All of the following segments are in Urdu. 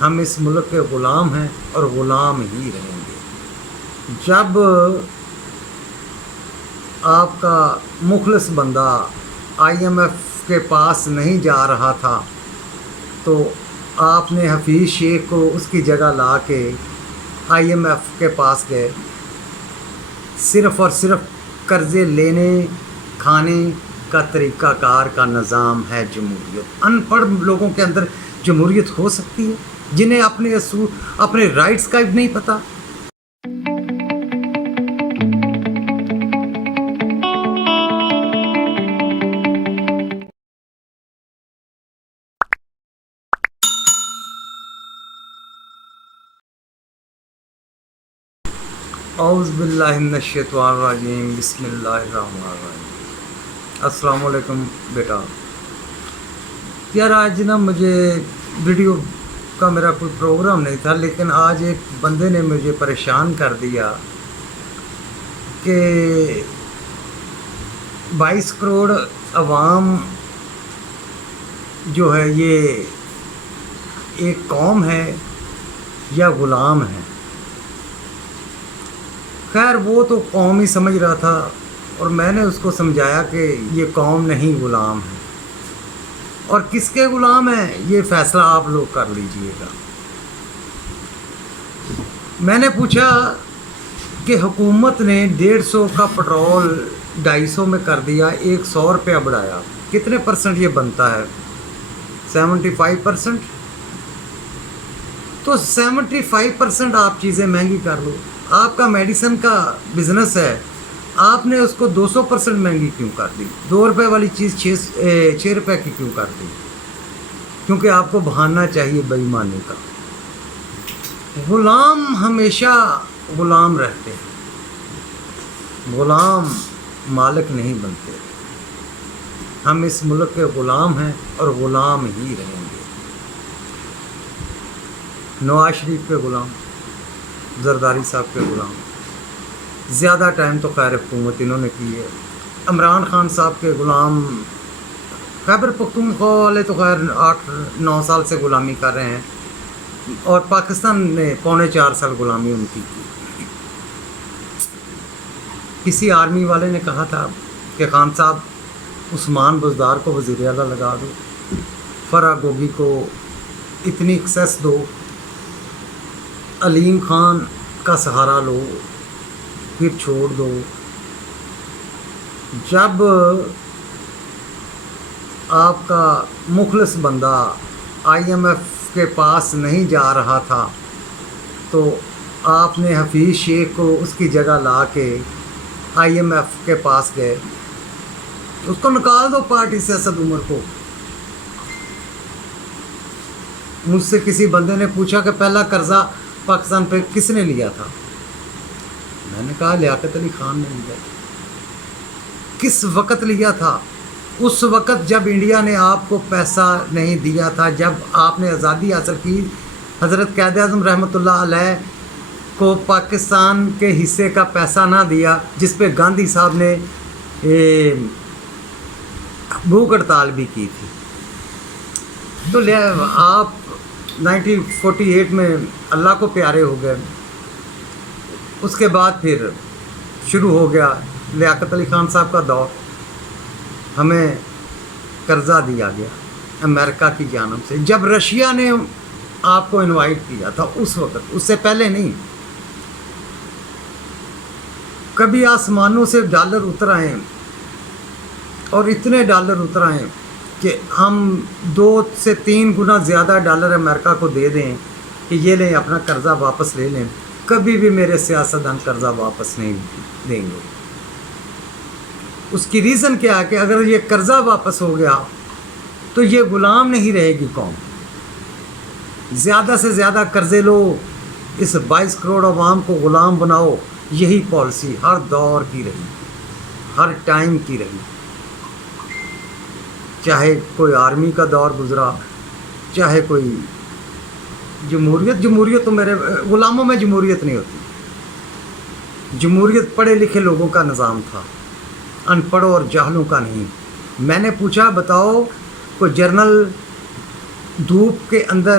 ہم اس ملک کے غلام ہیں اور غلام ہی رہیں گے۔ جب آپ کا مخلص بندہ آئی ایم ایف کے پاس نہیں جا رہا تھا تو آپ نے حفیظ شیخ کو اس کی جگہ لا کے آئی ایم ایف کے پاس گئے۔ صرف اور صرف قرضے لینے کھانے کا طریقہ کار کا نظام ہے جمہوریت۔ ان پڑھ لوگوں کے اندر جمہوریت ہو سکتی ہے جنہیں اپنے رائٹس کا نہیں پتہ۔ اعوذ باللہ من الشیطان الرجیم، بسم اللہ الرحمن الرحیم۔ السلام علیکم بیٹا۔ یار آج نا مجھے ویڈیو کا میرا کوئی پروگرام نہیں تھا، لیکن آج ایک بندے نے مجھے پریشان کر دیا کہ 22 کروڑ عوام جو ہے یہ ایک قوم ہے یا غلام ہے۔ خیر وہ تو قوم ہی سمجھ رہا تھا، اور میں نے اس کو سمجھایا کہ یہ قوم نہیں غلام ہے، اور کس کے غلام ہیں یہ فیصلہ آپ لوگ کر لیجئے گا۔ میں نے پوچھا کہ حکومت نے 150 کا پٹرول 250 میں کر دیا، 100 روپیہ بڑھایا، کتنے پرسنٹ یہ بنتا ہے؟ 75%۔ تو 75% آپ چیزیں مہنگی کر لو۔ آپ کا میڈیسن کا بزنس ہے، آپ نے اس کو 200% مہنگی کیوں کر دی؟ 2 روپے والی چیز 6 روپے کی کیوں کر دی؟ کیونکہ آپ کو بہانا چاہیے بے ایمانی کا۔ غلام ہمیشہ غلام رہتے ہیں، غلام مالک نہیں بنتے۔ ہم اس ملک کے غلام ہیں اور غلام ہی رہیں گے۔ نواز شریف کے غلام، زرداری صاحب کے غلام، زیادہ ٹائم تو خیر حکومت انہوں نے کی ہے۔ عمران خان صاحب کے غلام، خیبر پختونخوا والے تو خیر 8-9 سال سے غلامی کر رہے ہیں، اور پاکستان نے 3.25 سال غلامی ان کی کی۔ کسی آرمی والے نے کہا تھا کہ خان صاحب عثمان بزدار کو وزیر اعلیٰ لگا دو، فرح گوگی کو اتنی ایکسیس دو، علیم خان کا سہارا لو، پھر چھوڑ دو۔ جب آپ کا مخلص بندہ آئی ایم ایف کے پاس نہیں جا رہا تھا تو آپ نے حفیظ شیخ کو اس کی جگہ لا کے آئی ایم ایف کے پاس گئے۔ اس کو نکال دو پارٹی سے، اسد عمر کو۔ مجھ سے کسی بندے نے پوچھا کہ پہلا قرضہ پاکستان پہ کس نے لیا تھا؟ میں نے کہا لیاقت علی خان نے لیا۔ کس وقت لیا تھا؟ اس وقت جب انڈیا نے آپ کو پیسہ نہیں دیا تھا، جب آپ نے آزادی حاصل کی، حضرت قائد اعظم رحمۃ اللہ علیہ کو پاکستان کے حصے کا پیسہ نہ دیا، جس پہ گاندھی صاحب نے بھوک ہڑتال بھی کی تھی۔ تو آپ 1948 میں اللہ کو پیارے ہو گئے۔ اس کے بعد پھر شروع ہو گیا لیاقت علی خان صاحب کا دور۔ ہمیں قرضہ دیا گیا امریکہ کی جانب سے، جب رشیا نے آپ کو انوائٹ کیا تھا اس وقت، اس سے پہلے نہیں۔ کبھی آسمانوں سے ڈالر اتر آئے، اور اتنے ڈالر اتر آئے کہ ہم 2 سے 3 گنا زیادہ ڈالر امریکہ کو دے دیں کہ یہ لیں اپنا قرضہ واپس لے لیں۔ کبھی بھی میرے سیاستدان قرضہ واپس نہیں دیں گے۔ اس کی ریزن کیا ہے کہ اگر یہ قرضہ واپس ہو گیا تو یہ غلام نہیں رہے گی قوم۔ زیادہ سے زیادہ قرضے لو، اس 22 کروڑ عوام کو غلام بناؤ، یہی پالیسی ہر دور کی رہی، ہر ٹائم کی رہی۔ چاہے کوئی آرمی کا دور گزرا، چاہے کوئی جمہوریت تو میرے غلاموں میں جمہوریت نہیں ہوتی۔ جمہوریت پڑھے لکھے لوگوں کا نظام تھا، ان پڑھوں اور جاہلوں کا نہیں۔ میں نے پوچھا بتاؤ کوئی جرنل دھوپ کے اندر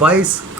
22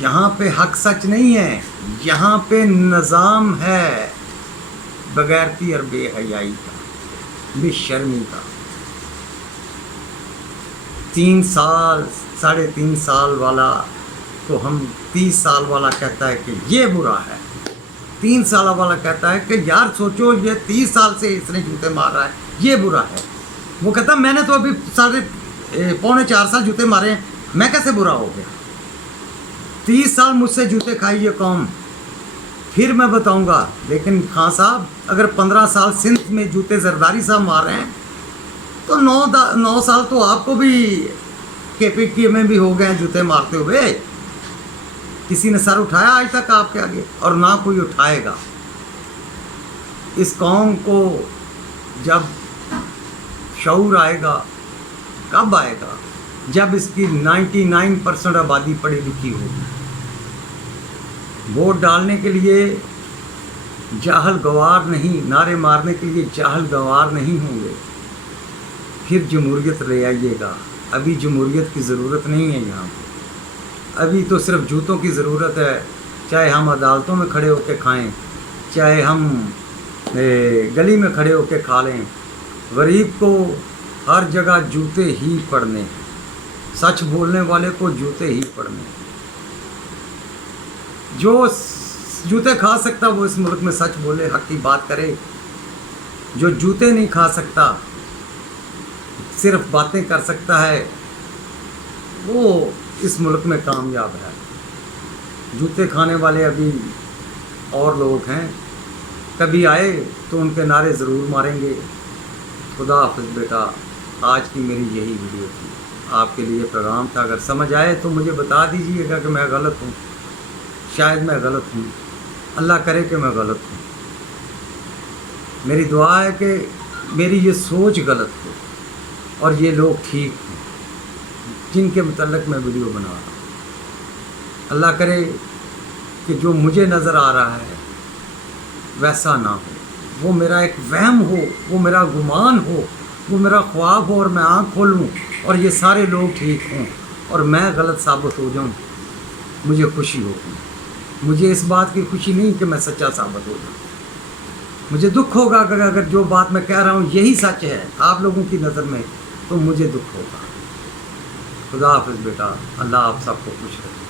یہاں پہ حق سچ نہیں ہے، یہاں پہ نظام ہے بغیرتی اور بے حیائی کا، بے شرمی کا۔ 3 سال 3.5 سال والا تو ہم 30 سال والا کہتا ہے کہ یہ برا ہے، 3 سال والا کہتا ہے کہ یار سوچو یہ 30 سال سے اس نے جوتے مار رہا ہے، یہ برا ہے۔ وہ کہتا ہے میں نے تو ابھی 3.25 سال جوتے مارے ہیں، میں کیسے برا ہو گیا؟ 30 سال مجھ سے جوتے کھائی یہ قوم، پھر میں بتاؤں گا۔ لیکن خان صاحب اگر 15 سال سندھ میں جوتے زرداری صاحب مار رہے ہیں تو 9 سال تو آپ کو بھی KPK میں بھی ہو گئے ہیں جوتے مارتے ہوئے۔ کسی نے سر اٹھایا آج تک آپ کے آگے؟ اور نہ کوئی اٹھائے گا۔ اس قوم کو جب شعور آئے گا، کب آئے گا؟ جب اس کی 99% آبادی پڑھی لکھی ہوگی۔ ووٹ ڈالنے کے لیے جاہل گوار نہیں، نعرے مارنے کے لیے جاہل گوار نہیں ہوں گے، پھر جمہوریت لے آئیے گا۔ ابھی جمہوریت کی ضرورت نہیں ہے یہاں پہ، ابھی تو صرف جوتوں کی ضرورت ہے، چاہے ہم عدالتوں میں کھڑے ہو کے کھائیں، چاہے ہم گلی میں کھڑے ہو کے کھا لیں۔ غریب کو ہر جگہ جوتے ہی پڑنے، سچ بولنے والے کو جوتے ہی پڑنے۔ جو جوتے کھا سکتا وہ اس ملک میں سچ بولے، حق کی بات کرے۔ جو جوتے نہیں کھا سکتا، صرف باتیں کر سکتا ہے، وہ اس ملک میں کامیاب ہے۔ جوتے کھانے والے ابھی اور لوگ ہیں، کبھی آئے تو ان کے نعرے ضرور ماریں گے۔ خدا حافظ بیٹا، آج کی میری یہی ویڈیو تھی، آپ کے لیے پیغام تھا۔ اگر سمجھ آئے تو مجھے بتا دیجیے گا کہ میں غلط ہوں، شاید میں غلط ہوں، اللہ کرے کہ میں غلط ہوں۔ میری دعا ہے کہ میری یہ سوچ غلط ہو اور یہ لوگ ٹھیک ہوں جن کے متعلق میں ویڈیو بنا رہا ہوں۔ اللہ کرے کہ جو مجھے نظر آ رہا ہے ویسا نہ ہو، وہ میرا ایک وہم ہو، وہ میرا گمان ہو، وہ میرا خواب ہو، اور میں آنکھ کھولوں اور یہ سارے لوگ ٹھیک ہوں اور میں غلط ثابت ہو جاؤں، مجھے خوشی ہوگی۔ مجھے اس بات کی خوشی نہیں کہ میں سچا ثابت ہو جاؤں، مجھے دکھ ہوگا کہ اگر جو بات میں کہہ رہا ہوں یہی سچ ہے آپ لوگوں کی نظر میں، تو مجھے دکھ ہوگا۔ خدا حافظ بیٹا، اللہ آپ سب کو خوش رکھے۔